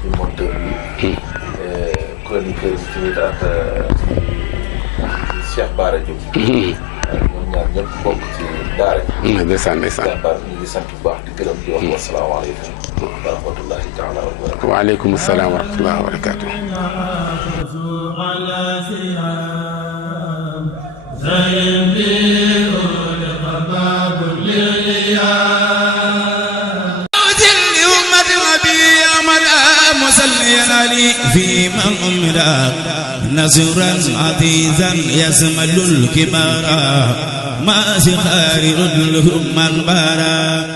di monteur bi. chroniqueur bi tamit ak Cheikh Bara Diop. ñoom ñaar ñëpp bokk ci daara ji. ndeysaan ñu ngi sant bu baax di gërëm di wax wasalaamaaleykum wa rahmatullahi taala wa barakatuh. waaleykum salaam wa rahmatullahi wa barakatuh. في مملك نزرا عزيزا يزمل الكبار ما سخار رجلهم من بارا